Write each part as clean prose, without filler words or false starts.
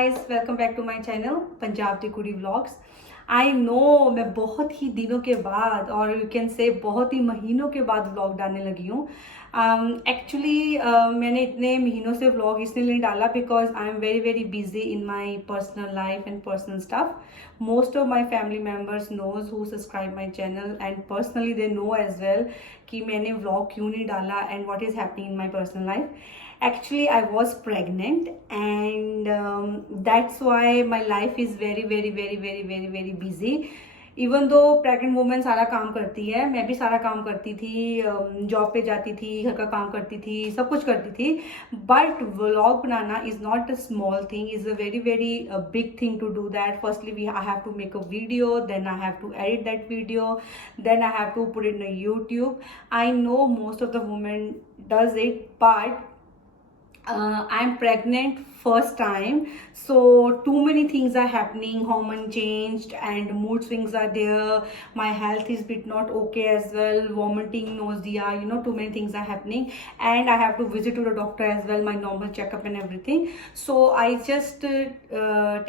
Guys, welcome back to my channel Punjab दी कुड़ी vlogs. I know मैं बहुत ही दिनों के बाद और यू कैन से बहुत ही महीनों के बाद व्लॉग डालने लगी हूँ। एक्चुअली मैंने इतने महीनों से व्लॉग इसलिए नहीं डाला because I am very very busy in my personal life and personal stuff. Most of my family members knows who subscribe my channel and personally they know as well कि मैंने vlog क्यों नहीं डाला and what is happening in my personal life. Actually I was pregnant and that's why my life is very very very very very very busy. Even though pregnant women सारा काम करती है, मैं भी सारा काम करती थी, जॉब पे जाती थी, घर का काम करती थी, सब कुछ करती थी. बट व्लॉग बनाना is not a small thing, is a very very big thing to do that. Firstly I have to make a video, then I have to edit that video, then I have to put it in YouTube. I know most of the women does it but I'm pregnant first time, so too many things are happening, hormone changed and mood swings are there, my health is bit not okay as well, vomiting, nausea, too many things are happening and I have to visit to the doctor as well, my normal checkup and everything. So I just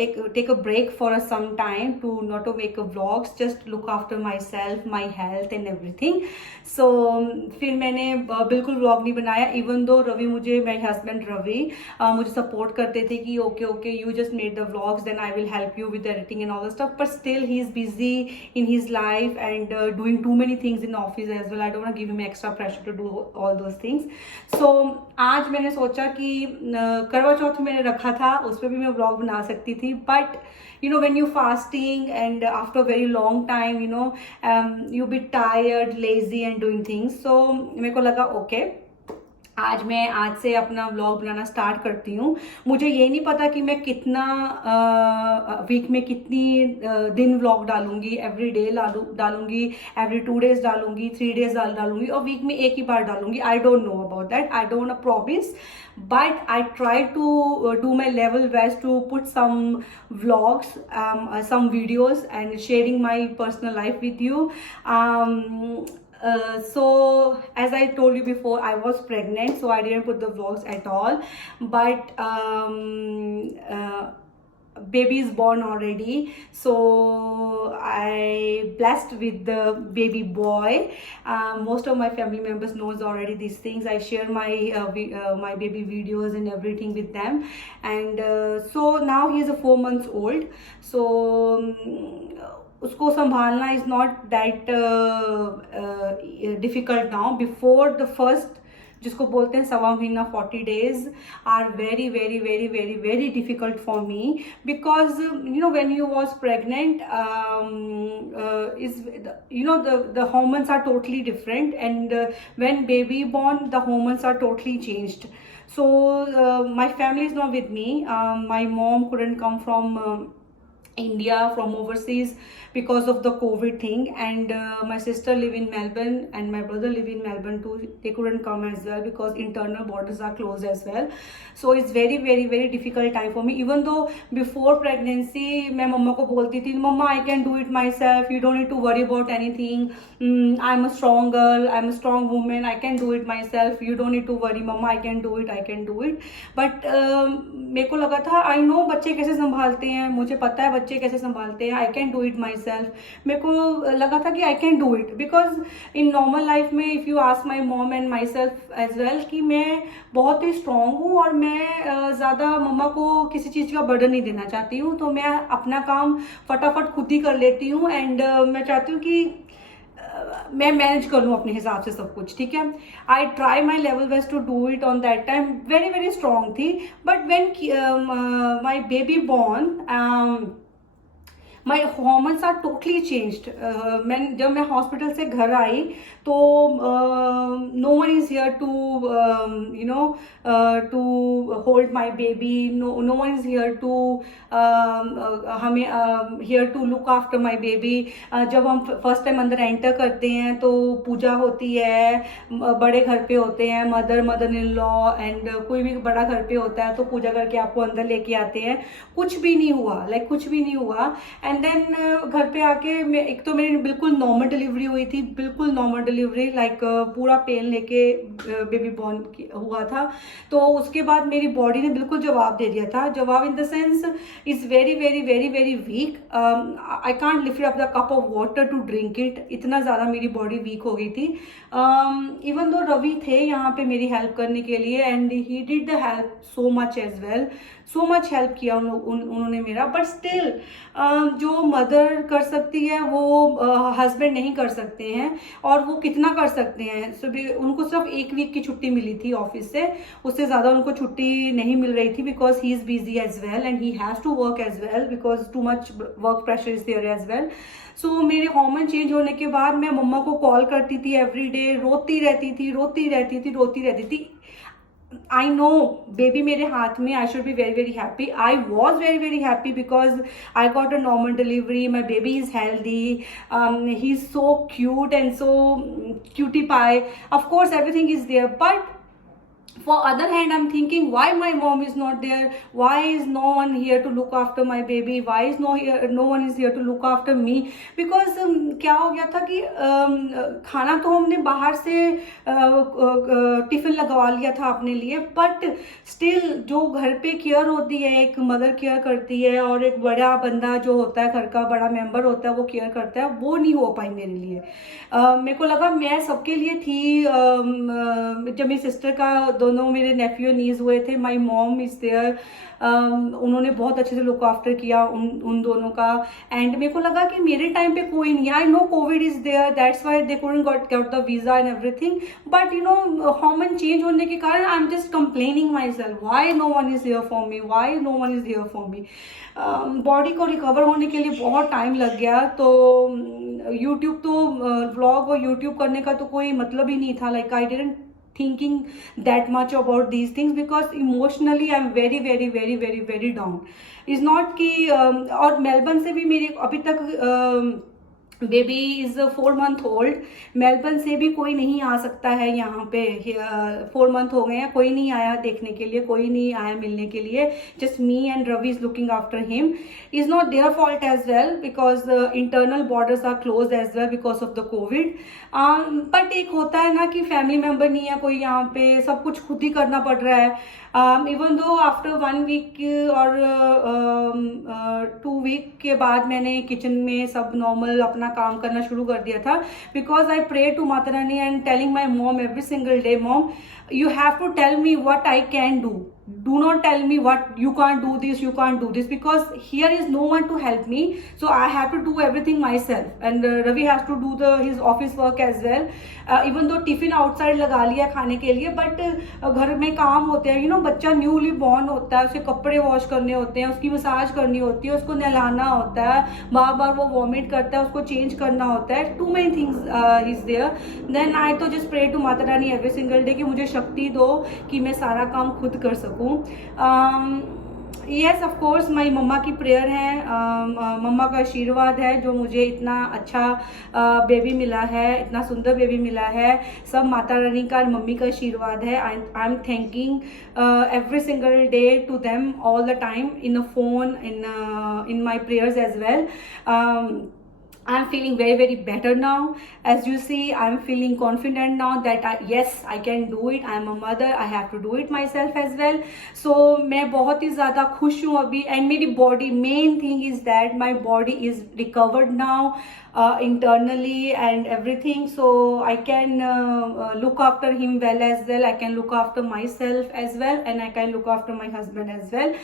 take a break for some time to not to make a vlogs, just look after myself, my health and everything. So फिर मैंने बिल्कुल vlog नहीं बनाया. Even though Ravi मुझे, my husband Ravi मुझे support करते थे कि okay you just made the vlogs, then I will help you with editing and all the stuff, but still he is busy in his life and doing too many things in office as well. I don't want give him extra pressure to do all those things. So आज मैंने सोचा कि करवा चौथ मैंने रखा था, उस पर भी मैं व्लॉग बना सकती थी, but when you fasting and after very long time you be tired, lazy and doing things. So मेरे को लगा ओके आज से अपना व्लॉग बनाना स्टार्ट करती हूँ. मुझे ये नहीं पता कि मैं कितना वीक में कितनी दिन व्लॉग डालूंगी, एवरी डे डालूंगी, एवरी 2 days डालूंगी, 3 days डालूंगी और वीक में एक ही बार डालूंगी. I don't know about that, I don't promise, but I try to do my level best to put some vlogs, some videos and sharing my personal life with you. So as I told you before, I was pregnant, so I didn't put the vlogs at all, but baby is born already, so I blessed with the baby boy. Most of my family members knows already these things. I share my my baby videos and everything with them, and so now he is a 4 months old. So उसको संभालना is not that difficult now. Before the first, जिसको बोलते हैं 1.25 महीना, 40 days are very very very very very difficult for me because when you was pregnant the hormones are totally different and when baby born the hormones are totally changed. So my family is not with me. My mom couldn't come from India, from overseas, because of the COVID thing, and my sister live in Melbourne and my brother live in Melbourne too. They couldn't come as well because internal borders are closed as well. So it's very very very difficult time for me. Even though before pregnancy मैं मम्मा को बोलती थी, मम्मा I can do it myself, you don't need to worry about anything, I'm a strong girl, I'm a strong woman, I can do it myself, you don't need to worry mama, I can do it. But मेरे को लगा था I know बच्चे कैसे संभालते हैं, मुझे पता है बच्चे कैसे संभालते हैं, I can do it myself. मेरे को लगा था कि I can do it because in normal life में if you ask my mom and myself as well कि मैं बहुत ही strong हूँ और मैं ज़्यादा मम्मा को किसी चीज़ का बर्डन नहीं देना चाहती हूँ, तो मैं अपना काम फटाफट खुद ही कर लेती हूँ एंड मैं चाहती हूँ कि मैं मैनेज कर लूँ अपने हिसाब से सब कुछ. ठीक है, I try my level best to do it. On that time very very strong थी, but when my baby born my hormones are totally changed. जब मैं हॉस्पिटल से घर आई तो no one is here to to hold my baby, no one is here to हमें here to look after my baby. जब हम first time अंदर enter करते हैं तो पूजा होती है, बड़े घर पे होते हैं, मदर इन लॉ एंड कोई भी बड़ा घर पे होता है तो पूजा करके आपको अंदर लेके आते हैं. कुछ भी नहीं हुआ, कुछ भी नहीं हुआ. एंड देन घर पे आके मैं, एक तो मेरी बिल्कुल नॉर्मल डिलीवरी हुई थी, बिल्कुल नॉर्मल डिलीवरी, लाइक पूरा पेन लेके बेबी बॉर्न हुआ था। तो उसके बाद मेरी बॉडी ने बिल्कुल जवाब दे दिया था, जवाब in the sense is very very very very weak. I can't lift up the cup of water to drink it, इतना ज़्यादा मेरी बॉडी वीक हो गई थी। इवन दो रवि थे यहाँ पे मेरी हेल्प करने के लिए, and he did the help so much as well, so much help किया उन्होंने मेरा। बट स्टिल जो मदर कर सकती है वो हस्बैंड नहीं कर सकते हैं, और वो कितना कर सकते हैं। उनको सिर्फ 1 वीक की छुट्टी मिली थी ऑफिस से, उससे ज़्यादा उनको छुट्टी नहीं मिल रही थी, because he is busy as well and he has to work as well, because too much work pressure is there as well. So मेरे हार्मोन चेंज होने के बाद मैं मम्मा को कॉल करती थी एवरी डे, रोती रहती थी, रोती रहती थी, रोती रहती थी। I know baby मेरे हाथ में, I should be very very happy. I was very very happy because I got a normal delivery. My baby is healthy. He's so cute and so cutie pie. Of course everything is there, but for other hand I'm thinking, why my mom is not there, why is no one here to look after my baby, why is no one is here to look after me, because क्या हो गया था कि खाना तो हमने बाहर से टिफिन लगवा लिया था अपने लिए, बट स्टिल जो घर पे केयर होती है, एक मदर केयर करती है और एक बड़ा बंदा जो होता है, घर का बड़ा मेंबर होता है, वो केयर करता है, वो नहीं हो पाई मेरे लिए। मेरे को लगा मैं सबके लिए थी। जब मेरी सिस्टर का दोनों मेरे नेफ्यू नीज हुए थे, माई मॉम इज देयर, उन्होंने बहुत अच्छे से लुक आफ्टर किया उन दोनों का। एंड मेरे को लगा कि मेरे टाइम पे कोई नहीं, I know COVID is there, that's why they couldn't get the visa and everything, but you know hormone change होने के कारण I am just complaining myself, why no one is here for me, why no one is here for me. Body को recover होने के लिए बहुत time लग गया। तो यूट्यूब तो व्लॉग और यूट्यूब करने का तो कोई मतलब ही नहीं था, like I didn't thinking that much about these things because emotionally I'm very very very very very down. is not कि और मेलबर्न से भी मेरी अभी तक baby is 4 month old, Melbourne से भी कोई नहीं आ सकता है यहाँ पे। 4 month हो गए हैं, कोई नहीं आया देखने के लिए, कोई नहीं आया मिलने के लिए, just me and Ravi is looking after him. Is not their fault as well because internal borders are close as well because of the COVID. But एक होता है ना कि फैमिली मेम्बर नहीं है कोई यहाँ पे, सब कुछ खुद ही करना पड़ रहा है। इवन दो आफ्टर 1 week और 2 week के बाद मैंने किचन में सब नॉर्मल अपना काम करना शुरू कर दिया था, because I pray to Mata Rani and telling my mom every single day, mom you have to tell me what I can do not tell me what you can't do this, you can't do this, because here is no one to help me, so I have to do everything myself and Ravi has to do his office work as well. Even though tiffin outside लगा लिया खाने के लिए, but घर में काम होते हैं, यू नो बच्चा न्यूली बॉर्न होता है, उसके कपड़े वॉश करने होते हैं, उसकी मसाज करनी होती है, उसको नहलाना होता है, बार बार वो वॉमिट करता है, उसको चेंज करना होता है, too many things is there. Then I तो just pray to Mata Rani every single day कि मुझे शक्ति दो कि मैं सारा काम खुद कर सकूं। येस ऑफ कोर्स माई मम्मा की प्रेयर है, मम्मा का आशीर्वाद है जो मुझे इतना अच्छा बेबी मिला है, इतना सुंदर बेबी मिला है, सब माता रानी का, मम्मी का आशीर्वाद है। I am thanking every single day to them all the time in a phone, in my prayers as well. I'm feeling very very better now. As you see, I'm feeling confident now that yes I can do it. I'm a mother, I have to do it myself as well. So मैं बहुत ही ज़्यादा खुश हूँ अभी, and मेरी body, main thing is that my body is recovered now internally and everything, so I can look after him well as well, I can look after myself as well and I can look after my husband as well.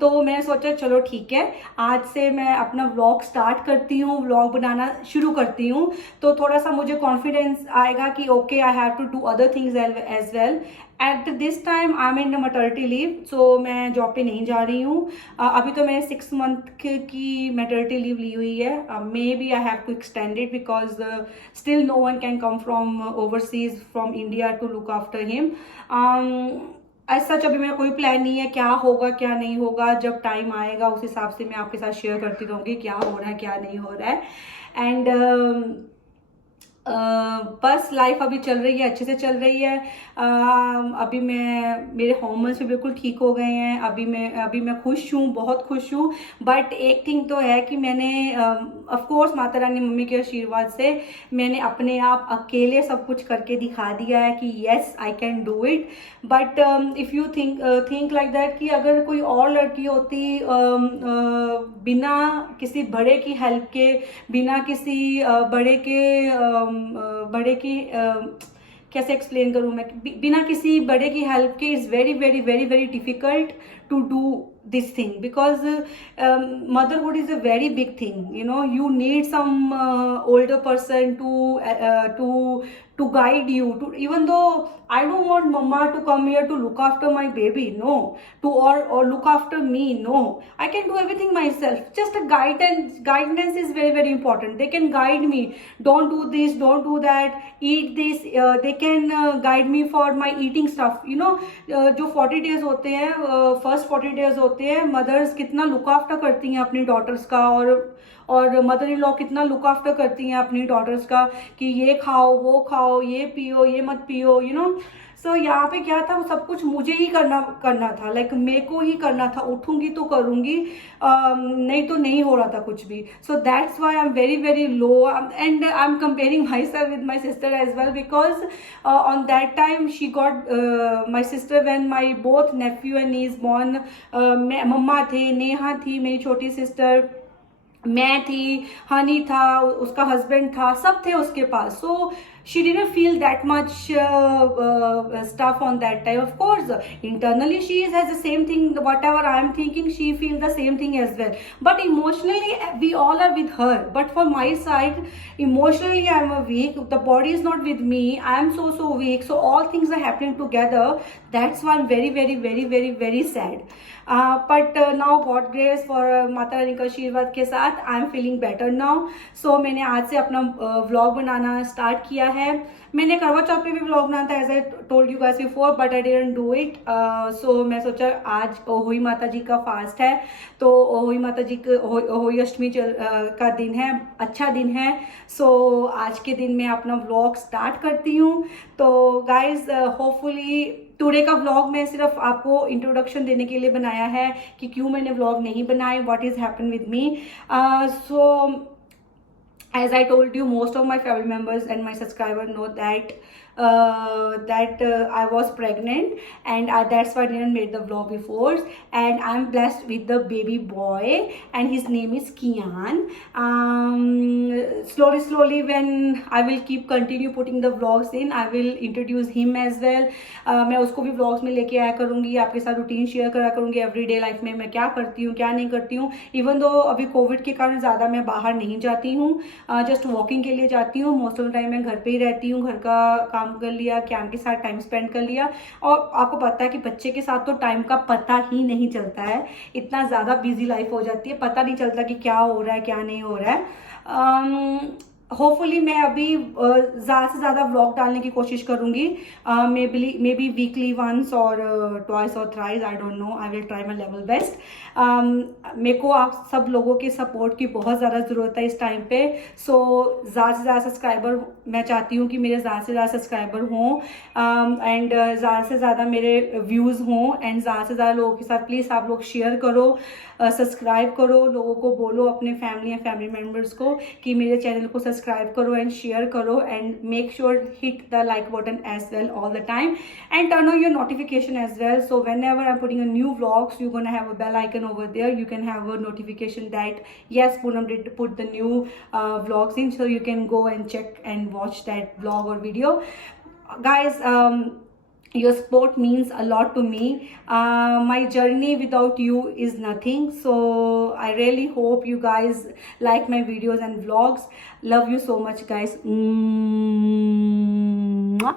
तो मैंने सोचा चलो ठीक है, आज से मैं अपना व्लॉग स्टार्ट करती हूँ, व्लॉग बनाना शुरू करती हूँ, तो थोड़ा सा मुझे कॉन्फिडेंस आएगा कि okay I have to do other things as well. At this time I am in maternity leave, so मैं जॉब पे नहीं जा रही हूँ अभी। तो मैंने 6 month की मैटर्निटी लीव ली हुई है, maybe I have to extend it because still no one can come from overseas from India to look after him. ऐसा अभी मेरा कोई प्लान नहीं है, क्या होगा क्या नहीं होगा, जब टाइम आएगा उस हिसाब से मैं आपके साथ शेयर करती रहूँगी क्या हो रहा है क्या नहीं हो रहा है। एंड बस लाइफ अभी चल रही है, अच्छे से चल रही है। अभी मेरे हॉर्मोन्स भी बिल्कुल ठीक हो गए हैं। अभी मैं खुश हूँ, बहुत खुश हूँ। बट एक थिंग तो है कि मैंने of course Mata Rani mummy के आशीर्वाद से मैंने अपने आप अकेले सब कुछ करके दिखा दिया है कि yes I can do it. But if you think like that कि अगर कोई और लड़की होती बिना किसी बड़े की हेल्प के, बिना किसी बड़े की कैसे एक्सप्लेन करूँ मैं, बिना किसी बड़े की हेल्प के is very very very very difficult to do this thing because motherhood is a very big thing. You know, you need some older person to guide you, to, even though I don't want mama to come here to look after my baby, no, to or look after me, no, I can do everything myself. Just a guidance is very very important. They can guide me, don't do this, don't do that, eat this. They can guide me for my eating stuff. You know, जो 40 days होते हैं, first 40 days होते हैं, mother's कितना look after करती हैं अपनी daughters का, और मदर इन लॉ कितना लुक आफ्टर करती हैं अपनी डॉटर्स का कि ये खाओ, वो खाओ, ये पियो, ये मत पियो, यू नो। सो यहाँ पे क्या था, सब कुछ मुझे ही करना था, लाइक मेरे को ही करना था। उठूंगी तो करूंगी, नहीं तो नहीं हो रहा था कुछ भी। So that's why I am very very low, and I am comparing myself with my sister as well, because on that time she got my sister when my both nephew and niece born. मम्मा थे, नेहा थी मेरी छोटी sister, मैं थी, हनी था, उसका husband था, सब थे उसके पास। सो she didn't feel that much stuff on that time. Of course, internally she has the same thing, whatever I am thinking, she feels the same thing as well. But emotionally, we all are with her. But for my side, emotionally I am weak. The body is not with me. I am so weak. So all things are happening together. That's why I'm very very very very very sad. But now God grace for Mata Rani का आशीर्वाद के साथ I am feeling better now. So मैंने आज से अपना vlog बनाना start किया है। मैंने करवा चौथ पे भी व्लॉग बनाना था, as I told you guys before, but I didn't do it. So मैं सोचा आज ओहोई माता जी का फास्ट है, तो ओहोई माता जी ओहोई अष्टमी का दिन है, अच्छा दिन है। सो आज के दिन मैं अपना व्लॉग स्टार्ट करती हूँ। तो गाइज होपफुली टुडे का व्लॉग मैं सिर्फ आपको इंट्रोडक्शन देने के लिए बनाया है कि क्यों मैंने व्लॉग नहीं बनाए, what is happen with me. So as I told you, most of my family members and my subscribers know that I was pregnant, and that's why I didn't make the vlog before. And I'm blessed with the baby boy, and his name is Kian. Slowly when I will continue putting the vlogs in, I will introduce him as well. मैं उसको भी vlogs में लेके आया करूँगी, आपके साथ routine share करा करूँगी, एवरीडे लाइफ में मैं क्या करती हूँ, क्या नहीं करती हूँ। इवन दो अभी कोविड के कारण ज़्यादा मैं बाहर नहीं जाती हूँ, जस्ट वॉकिंग के लिए जाती हूँ। मोस्ट ऑफ द टाइम मैं घर पे ही रहती हूँ, घर का काम कर लिया, कैम के साथ टाइम स्पेंड कर लिया। और आपको पता है कि बच्चे के साथ तो टाइम का पता ही नहीं चलता है, इतना ज़्यादा बिजी लाइफ हो जाती है, पता नहीं चलता कि क्या हो रहा है क्या नहीं हो रहा है। होपफुली मैं अभी ज़्यादा से ज़्यादा व्लॉग डालने की कोशिश करूँगी, मे बी वीकली वंस और ट्वाइस और thrice, I don't know, I will try my level best. मेरे को आप सब लोगों के सपोर्ट की बहुत ज़्यादा ज़रूरत है इस टाइम पे। सो ज़्यादा से ज़्यादा सब्सक्राइबर, मैं चाहती हूँ कि मेरे ज़्यादा से ज़्यादा सब्सक्राइबर हों, एंड ज़्यादा से ज़्यादा मेरे व्यूज़ हों, एंड ज़्यादा से ज़्यादा लोगों के साथ प्लीज़ आप लोग शेयर करो, सब्सक्राइब करो, लोगों को बोलो, अपने फैमिली या फैमिली मेम्बर्स को कि मेरे चैनल को सब्सक्राइब करो एंड शेयर करो, and make sure hit the like button as well all the time, and turn on your notification as well. So whenever I'm putting a new vlogs, you're gonna have a bell icon over there. You can have a notification that yes, Poonam did put the new vlogs in, so you can go and check and watch that vlog or video. Guys, your support means a lot to me. My journey without you is nothing. So I really hope you guys like my videos and vlogs. Love you so much, guys. Mwah.